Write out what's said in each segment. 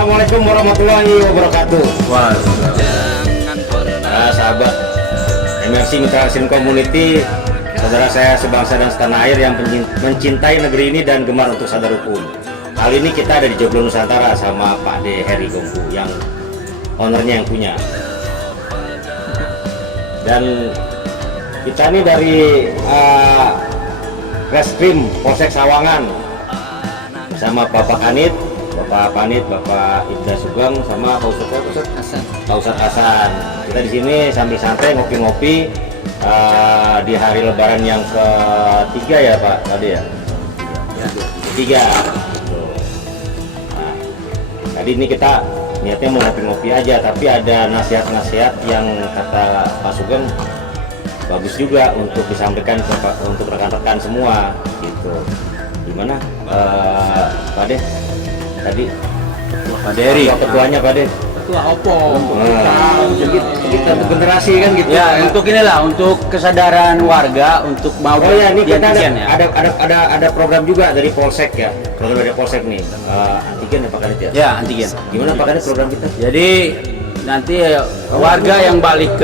Assalamualaikum warahmatullahi wabarakatuh. Nah, sahabat MRC Mitra Action Community, saudara saya sebangsa dan setanah air yang mencintai negeri ini dan gemar untuk sadar hukum. Kali ini kita ada di Joglo Nusantara sama Pak D. Heri Gongku yang ownernya yang punya. Dan kita ini dari Reskrim Polsek Sawangan sama Bapak Kanit, Bapak Panit, Bapak Ibda Sugeng, sama Pak Ustadz Hasan. Kita di sini sambil santai ngopi-ngopi di hari Lebaran yang ketiga ya Pak tadi ya. Ketiga. Nah, tadi ini kita niatnya mau ngopi-ngopi aja, tapi ada nasihat-nasihat yang kata Pak Sugeng bagus juga untuk disampaikan untuk rekan-rekan semua gitu. Gimana Pak De? Tadi Pak Dery ketuanya Pak De. Ketua Oppo. Kita untuk generasi kan gitu. Ya, untuk inilah untuk kesadaran warga untuk mau. Oh ya, ini kita ada program juga dari Polsek ya. Program dari Polsek nih. Antigen ya Pak Kanit ya? Ya, antigen. Gimana Pak Kanit program kita? Jadi nanti warga yang balik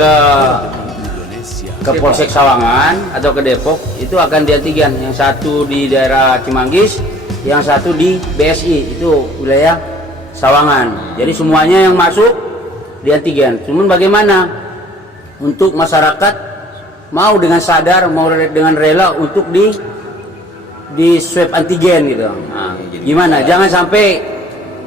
ke Polsek Sawangan atau ke Depok itu akan diantigen. Yang satu di daerah Cimanggis, yang satu di BSI itu wilayah Sawangan. Jadi semuanya yang masuk di antigen. Cuman bagaimana untuk masyarakat mau dengan sadar, mau dengan rela untuk di swab antigen gitu. Nah, gimana? Jangan sampai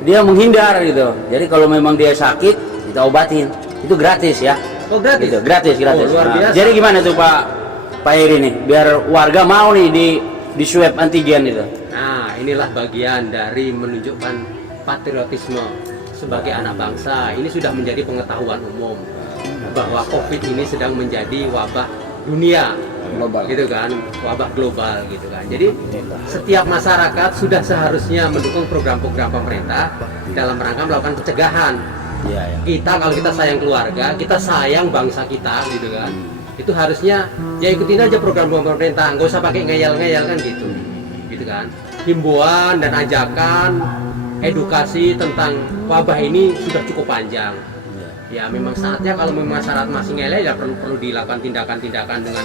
dia menghindar gitu. Jadi kalau memang dia sakit, kita obatin. Itu gratis ya. Oh gratis? Gitu, gratis. Oh, luar biasa. Nah, jadi gimana tuh Pak Heri nih, biar warga mau nih di swab antigen itu? Nah, inilah bagian dari menunjukkan patriotisme sebagai anak bangsa. Ini sudah menjadi pengetahuan umum bahwa COVID ini sedang menjadi wabah dunia, global, gitu kan, wabah global, gitu kan. Jadi setiap masyarakat sudah seharusnya mendukung program-program pemerintah dalam rangka melakukan pencegahan. Ya. Kita kalau kita sayang keluarga, kita sayang bangsa kita, gitu kan. Itu harusnya ya ikutin aja program pemerintah, nggak usah pakai ngeyel-ngeyel kan gitu kan. Himbauan dan ajakan edukasi tentang wabah ini sudah cukup panjang. Ya memang saatnya kalau memang masyarakat masih ngeyel ya perlu dilakukan tindakan-tindakan dengan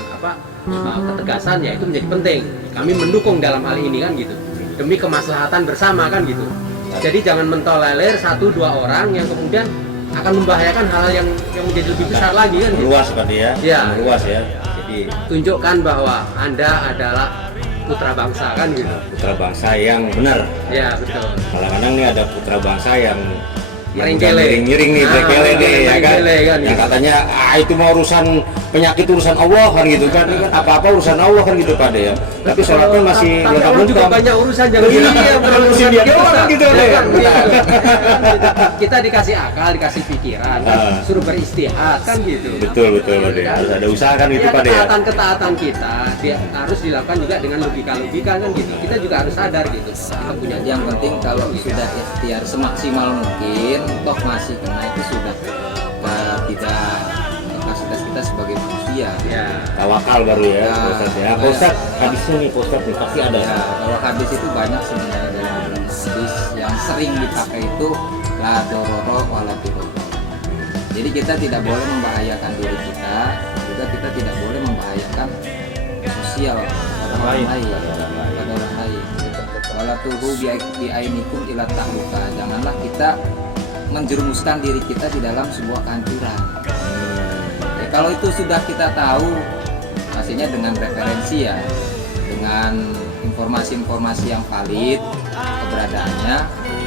ketegasan, ya itu menjadi penting. Kami mendukung dalam hal ini kan gitu, demi kemaslahatan bersama kan gitu. Jadi jangan mentolerir 1-2 orang yang kemudian akan membahayakan hal-hal yang menjadi lebih besar lagi kan. Luas Pak De ya. Ya. Luas ya. Jadi tunjukkan bahwa Anda adalah putra bangsa kan gitu. putra bangsa yang benar. Ya betul. Kadang-kadang nih ada putra bangsa yang Miring-miring nih, brekele nih ya kan. kan Yang gitu. katanya itu mau urusan penyakit urusan Allah kan gitu kan. Ini kan apa-apa urusan Allah kan gitu Pak De ya. Tapi sholatnya masih Tapi Allah juga banyak urusan jangan bukan urusan dia doang gitu deh. Kita dikasih akal, dikasih pikiran, suruh beristihad kan gitu. Betul Pak De. Harus ada usaha kan gitu Pak De ya. Ketaatan kita harus dilakukan juga dengan logika kan gitu. Kita juga harus sadar gitu. Kita punya Yang penting kalau sudah ikhtiar semaksimal mungkin, toh masih kena itu sudah tidak kapasitas kita sebagai manusia. ya. Tawakal baru ya, Ya, Pak Ustadz ya. Pak Ustadz, hadisnya nih Pak Ustadz nih pasti ada. Ya, kalau hadis itu banyak sebenarnya dalam beberapa hadis yang sering dipakai itu la dororo wala diroro. Jadi kita tidak boleh membahayakan diri kita, juga kita tidak boleh membahayakan sosial pada orang lain, pada orang lain. Wala tuhu biainikum ila tahluka. Janganlah kita menjerumuskan diri kita di dalam sebuah kehancuran. Ya, kalau itu sudah kita tahu, pastinya dengan referensi ya, dengan informasi-informasi yang valid keberadaannya,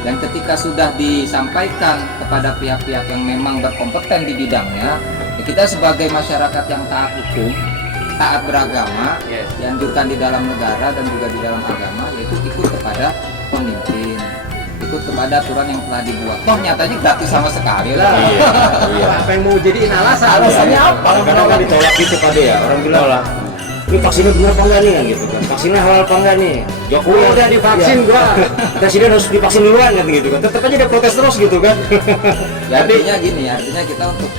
dan ketika sudah disampaikan kepada pihak-pihak yang memang berkompeten di bidangnya, ya kita sebagai masyarakat yang taat hukum, taat beragama, dianjurkan di dalam negara dan juga di dalam agama, yaitu ikut kepada pemimpin, ikut kepada aturan yang telah dibuat. Toh nyatanya gratis sama sekali lah. Iya. Apa yang mau jadiin alasan? Alasannya apa? Kadang-kadang kan ditolak gitu Pak De ya. Orang bilang lah, ini vaksinnya benar apa enggak nih kan gitu kan. Vaksinnya halal apa enggak nih? Jokowi Udah divaksin gua. Presiden harus divaksin duluan kan gitu kan. Tetap aja dia protes terus gitu kan. Ya, artinya gini, artinya kita untuk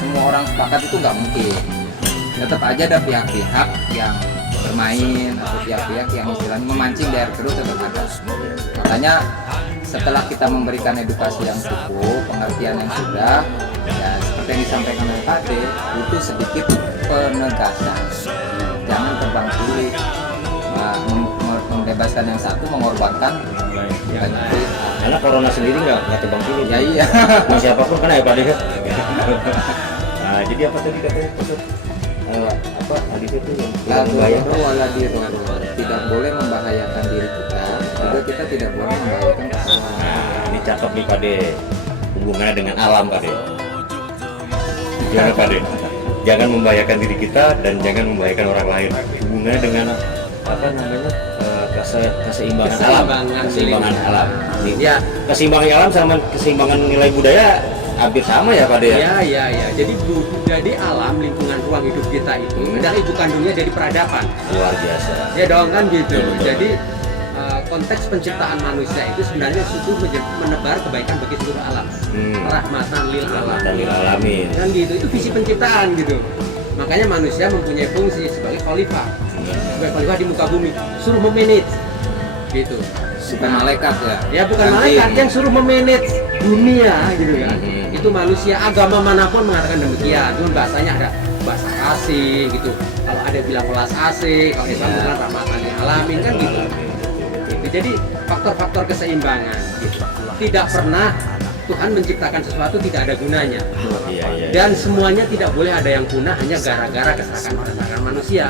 semua orang sepakat itu nggak mungkin. Tetap aja ada pihak-pihak yang bermain atau pihak-pihak yang istilahnya memancing di air keruh tetap ada. Makanya setelah kita memberikan edukasi yang cukup, pengertian yang sudah, ya seperti yang disampaikan oleh Pak D, butuh sedikit penegasan. Jangan tebang pilih, membebaskan yang satu, mengorbankan yang lain. Karena corona sendiri nggak tebang pilih. Ya iya. Mau siapapun kena ya Pak De. Nah, jadi apa tadi katanya Ustaz? Apa hadis itu yang La membahayakan? dororo wala diroro. Tidak boleh membahayakan diri kita, juga kita tidak boleh membahayakan pasangan. Nah, ini cakep nih Pak De. Hubungannya dengan alam Pak De. Gimana Pak De? Jangan membahayakan diri kita dan jangan membahayakan orang lain. Hubungannya dengan apa namanya? Keseimbangan alam. Keseimbangan alam. Ya. Keseimbangan alam sama keseimbangan nilai budaya hampir sama ya Pak De ya? Ya. Jadi alam, lingkungan ruang hidup kita itu adalah ibu kandungnya dari peradaban. Luar biasa. Ya dong kan gitu. Betul. Jadi konteks penciptaan manusia itu sebenarnya itu menebar kebaikan bagi seluruh alam. Rahmatan lil alam. Dan lil alamin. Kan gitu. Itu visi penciptaan gitu. Makanya manusia mempunyai fungsi sebagai khalifah. Sebagai khalifah di muka bumi, suruh memanage gitu. Bukan malaikat ya? Ya bukan Anjing. malaikat yang suruh memanage dunia gitu kan. Itu manusia, agama manapun mengatakan demikian. Cuma bahasanya ada bahasa asing gitu. Kalau ada bilang welas asing, kalau Islam bilang rahmatan lil alamin kan gitu. Jadi faktor-faktor keseimbangan gitu. Tidak pernah Tuhan menciptakan sesuatu tidak ada gunanya. Iya. Dan semuanya tidak boleh ada yang punah hanya gara-gara kesalahan manusia.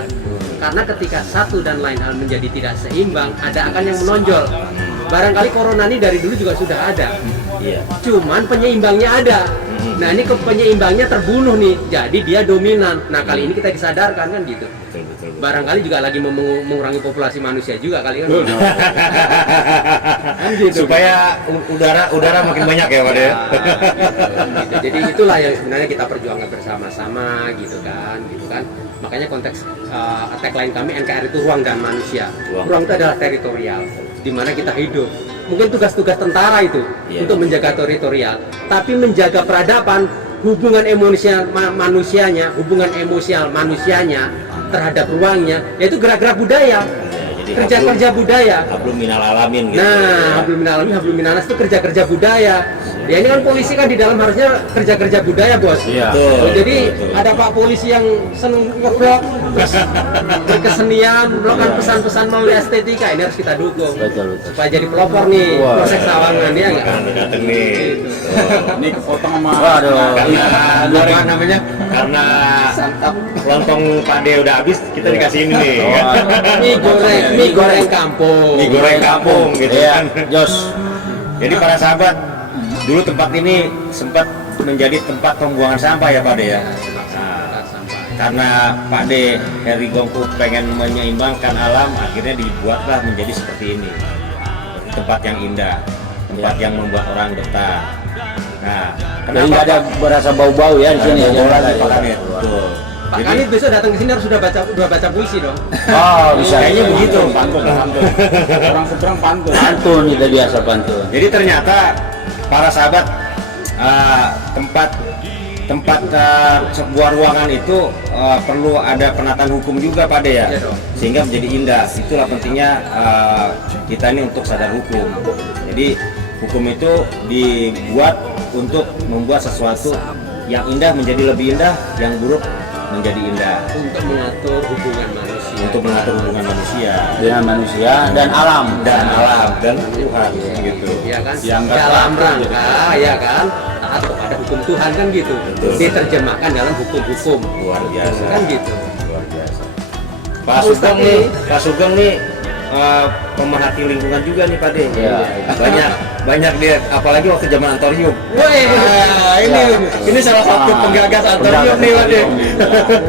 Karena ketika satu dan lain hal menjadi tidak seimbang, ada akan yang menonjol. Barangkali corona ini dari dulu juga sudah ada. Iya. Cuman penyeimbangnya ada. Nah ini penyeimbangnya terbunuh nih, jadi dia dominan. Nah kali ini kita disadarkan kan gitu. Betul. Barangkali juga lagi mengurangi populasi manusia juga kali kan. Kan gitu. Supaya udara makin banyak ya Pak De. Gitu. Jadi itulah yang sebenarnya kita perjuangkan bersama-sama gitu kan. Makanya konteks tagline kami NKRI itu ruang dan manusia. Ruang itu adalah teritorial, di mana kita hidup. Mungkin tugas-tugas tentara itu untuk menjaga teritorial, tapi menjaga peradaban, hubungan emosional manusianya, hubungan emosional manusianya terhadap ruangnya, yaitu gerak-gerak budaya. Kerja-kerja budaya. Hablum minal alamin gitu. Nah, hablum minal alamin, hablum minanas itu kerja-kerja budaya. Ya ini kan polisi kan di dalam harusnya kerja-kerja budaya bos. Iya. Jadi ada Pak polisi yang seneng ngeblok, terus berkesenian, melakukan pesan-pesan melalui estetika, ini harus kita dukung. Betul. Supaya jadi pelopor nih, Polsek Sawangan ya nggak? Dateng nih. Ini kepotong sama. Waduh. Karena apa namanya? Karena lontong Pak De udah habis, kita dikasih ini nih. Mie goreng kampung. Mie goreng kampung gitu Iya, kan. Jos. Jadi para sahabat, dulu tempat ini sempat menjadi tempat pembuangan sampah ya Pak De ya. Karena Pak De Heri Gongku pengen menyeimbangkan alam, akhirnya dibuatlah menjadi seperti ini. Tempat yang indah, tempat yang membuat orang betah. Nah, Jadi nggak ada berasa bau-bau ya di sini. Pak Kanit. Betul. Pak Kanit besok datang ke sini harus sudah baca puisi dong. Oh, bisa. Kayaknya begitu. Pantun. Orang seberang pantun. Pantun kita biasa pantun. Jadi ternyata para sahabat tempat sebuah ruangan itu perlu ada penataan hukum juga Pak De ya. Iya dong. Sehingga menjadi indah. Itulah pentingnya kita ini untuk sadar hukum. Jadi hukum itu dibuat untuk membuat sesuatu yang indah menjadi lebih indah, yang buruk menjadi indah. Untuk mengatur hubungan manusia. Untuk mengatur hubungan manusia Dengan manusia dan alam. dan alam dan Tuhan gitu. Ya kan? Yang nggak Dalam taat, rangka ya kan taat kepada hukum Tuhan kan gitu. Betul. Diterjemahkan dalam hukum-hukum. Luar biasa. Kan gitu. Luar biasa. Pak Sugeng nih pemerhati lingkungan juga nih Pak De. Iya. Banyak dia, apalagi waktu zaman Antorium. Woi, Ini salah satu penggagas Antorium nih Pak De.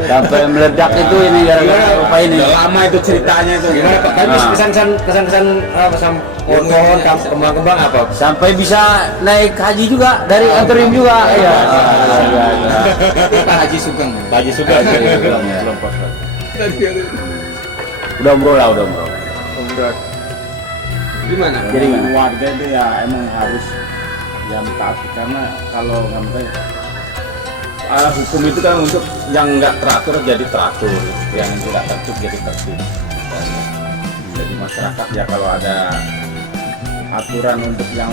Sampai meledak itu ini gara-gara apa ini? Udah lama itu ceritanya itu. Gimana Pak? Tapi kesan-kesan pesan pohon-pohon, kembang-kembang apa? Sampai bisa naik haji juga dari Antorium juga. Iya. Pak Haji Sugeng. Pak Haji Sugeng. Udah umroh lah, udah umroh. Gimana? Jadi gimana? Warga itu ya emang harus yang taat, karena kalau sampai hukum itu kan untuk yang nggak teratur jadi teratur, yang tidak tertib jadi tertib. Jadi masyarakat ya kalau ada aturan untuk yang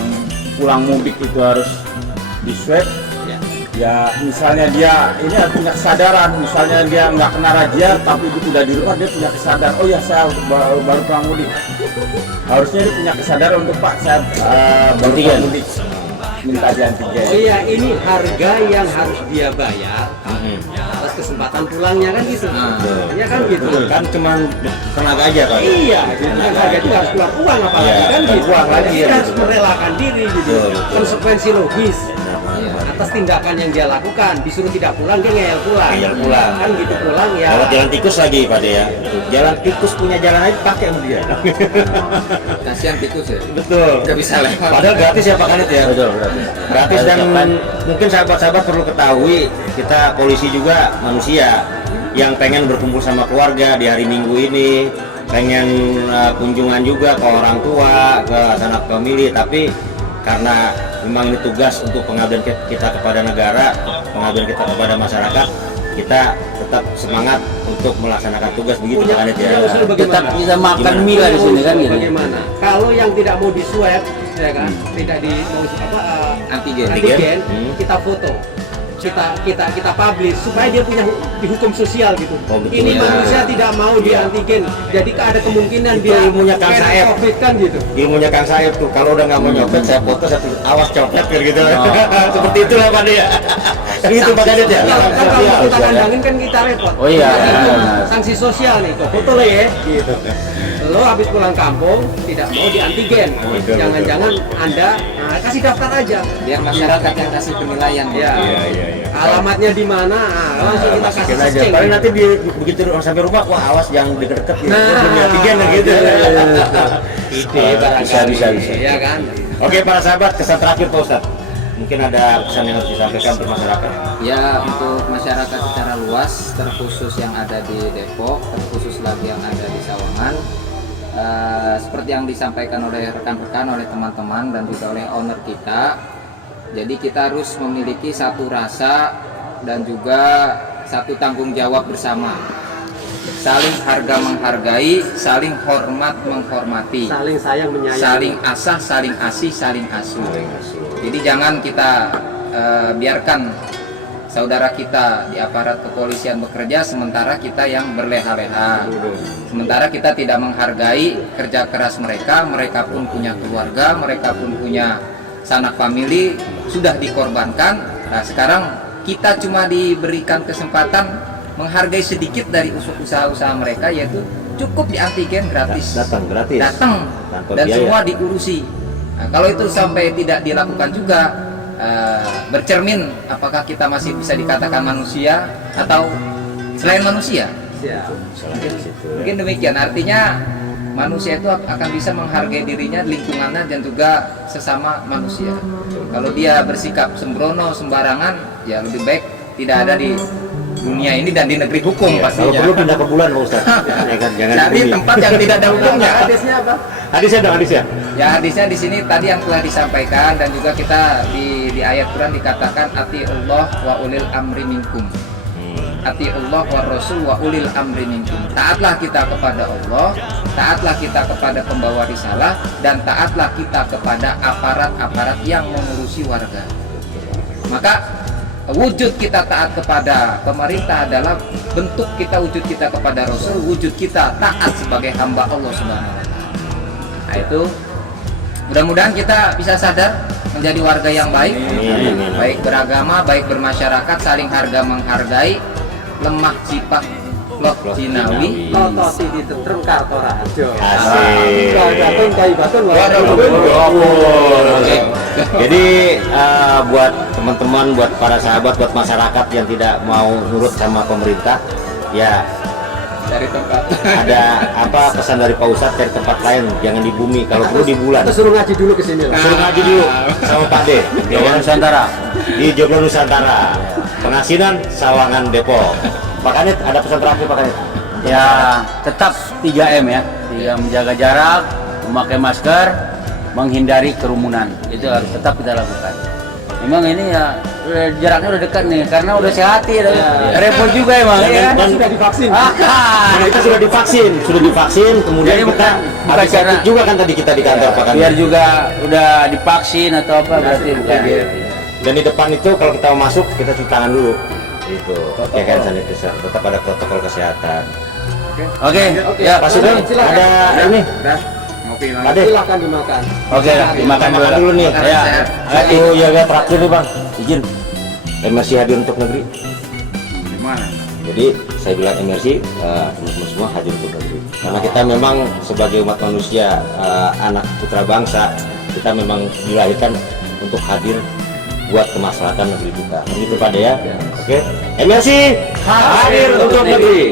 pulang mudik itu harus di swab. Ya misalnya dia ini punya kesadaran, misalnya dia nggak kena razia tapi itu udah di rumah, dia punya kesadaran, oh ya saya baru pulang mudik, harusnya dia punya kesadaran untuk Pak saya baru pulang mudik, minta di antigen. Oh iya, ini harga yang harus dia bayar atas kesempatan pulangnya kan gitu. Iya kan gitu. Kan cuman tenaga aja Pak. Iya, yang harga itu harus keluar uang apalagi Iya, kan gitu. uang lagi, Dia ya, harus gitu. merelakan diri gitu. Konsekuensi logis atas tindakan yang dia lakukan, disuruh tidak pulang dia ngeyel pulang. Ngeyel pulang. Kan gitu pulang ya. Lewat jalan tikus lagi Pak De ya. Jalan tikus punya jalan aja pakai sama dia. Kasihan tikus ya. Betul. Nggak bisa lewat. Padahal gratis ya Pak Kanit ya. Betul, gratis. Gratis dan mungkin sahabat-sahabat perlu ketahui kita polisi juga manusia yang pengen berkumpul sama keluarga di hari Minggu ini, pengen kunjungan juga ke orang tua, ke sanak famili, tapi karena memang ini tugas untuk pengabdian kita kepada negara, pengabdian kita kepada masyarakat, kita tetap semangat untuk melaksanakan tugas begitu Pak Kanit ya. punya usul Tetap bagaimana? kita makan Gimana? mie lah di sini kan gitu. Bagaimana? Kalau yang tidak mau di swab, ya kan, tidak di mau Antigen. antigen, Hmm. kita foto, kita publish supaya dia punya dihukum sosial gitu. Oh, betul, Ini ya. manusia tidak mau di antigen, jadi ada kemungkinan Itu dia ilmunya Kang kena Saeb. COVID kan gitu. Ilmunya Kang Saeb tuh, kalau udah nggak mau nyopet saya foto, saya tulis, awas copet kayak gitu. Seperti itulah Pak De ya. Kan gitu Pak Kanit ya. Kan kalau Iya, kita kandangin kan kita repot. Oh iya. Kita hukum sanksi sosial nih, kok foto lah ya. Gitu. Lo habis pulang kampung tidak mau di antigen, Betul, jangan-jangan Anda kasih daftar aja. Biar masyarakat yang kasih penilaian. Ya. Iya. Alamatnya di mana? Langsung kita kasih Masukin aja. seceng. Paling nanti begitu sampai rumah, wah awas jangan deket-deket ya. Nah. Punya antigen gitu. Ide barangkali. Bisa. Ya kan? Oke para sahabat, kesan terakhir Pak Ustadz. Mungkin ada pesan yang harus disampaikan untuk masyarakat. Ya, untuk masyarakat secara luas, terkhusus yang ada di Depok, terkhusus lagi yang ada di Sawangan, seperti yang disampaikan oleh rekan-rekan, oleh teman-teman dan juga oleh owner kita. Jadi kita harus memiliki satu rasa dan juga satu tanggung jawab bersama. Saling harga menghargai, saling hormat menghormati, Saling sayang menyayangi. saling asah, saling asih, saling asuh. Jadi jangan kita biarkan saudara kita di aparat kepolisian bekerja sementara kita yang berleha-leha. Sementara kita tidak menghargai kerja keras mereka, mereka pun punya keluarga, mereka pun punya sanak famili, sudah dikorbankan. Nah, sekarang kita cuma diberikan kesempatan menghargai sedikit dari usaha-usaha mereka, yaitu cukup di antigen gratis. Datang gratis. Datang Tanpa dan biaya. semua diurusi. Nah, kalau itu sampai tidak dilakukan juga, bercermin apakah kita masih bisa dikatakan manusia atau selain manusia. Siap. Mungkin demikian, artinya manusia itu akan bisa menghargai dirinya, lingkungannya dan juga sesama manusia. Kalau dia bersikap sembrono sembarangan, ya lebih baik tidak ada di dunia ini dan di negeri hukum Kalau pastinya. perlu pindah ke bulan Pak Ustadz. Ya kan, jangan Cari di- tempat yang tidak ada hukumnya. Hadisnya apa? Hadisnya dong, hadisnya. Ya, hadisnya di sini tadi yang telah disampaikan dan juga kita di ayat Quran dikatakan ati Allah wa ulil amri minkum. Ati Allah wa rasul wa ulil amri minkum. Taatlah kita kepada Allah, taatlah kita kepada pembawa risalah, dan taatlah kita kepada aparat-aparat yang mengurusi warga. Maka wujud kita taat kepada pemerintah adalah bentuk kita, wujud kita kepada Rasul, wujud kita taat sebagai hamba Allah Subhanahu wa Ta'ala. Nah, itu mudah-mudahan kita bisa sadar menjadi warga yang baik, Amin. baik beragama, baik bermasyarakat, saling harga menghargai, lemah sifat lok jinawi. Tototi di terengkar torajo. Asik. Batun kai batun Oke. Jadi buat teman-teman, buat para sahabat, buat masyarakat yang tidak mau nurut sama pemerintah, ya Dari tempat. ada apa pesan dari Pak Ustadz, cari tempat lain, jangan di bumi, kalau perlu di bulan. Kita suruh ngaji dulu ke sini lah. Suruh ngaji dulu sama Pak De Di Nusantara. di Joglo Nusantara, Pengasinan, Sawangan, Depok. Pak Kanit, ada pesan terakhir Pak Kanit? Ya tetap 3M ya, 3 menjaga jarak, memakai masker, menghindari kerumunan. Itu harus tetap kita lakukan. Emang ini ya jaraknya udah dekat nih, karena udah sehati, repot juga emang ya. Dan Sudah divaksin. Nah, itu sudah divaksin, kemudian Jadi kita bukan habis karena- sakit juga kan tadi kita di kantor Pak Kanit. Biar juga udah divaksin atau apa berarti bukan. Dan di depan itu kalau kita mau masuk kita cuci tangan dulu. Itu pakai hand sanitizer, tetap ada protokol kesehatan. Oke, ya Pak Sugeng, silakan. ada ini. Ngopi lagi. Ade, Silakan dimakan. Oke, dimakan makan dulu nih. Ya, Satu ya terakhir nih Bang, izin. MRC hadir untuk negeri. Gimana? Jadi saya bilang MRC teman-teman semua hadir untuk negeri. Karena kita memang sebagai umat manusia, anak putra bangsa, kita memang dilahirkan untuk hadir buat kemaslahatan negeri kita. Begitu Pak ya. Oke. MRC hadir untuk negeri.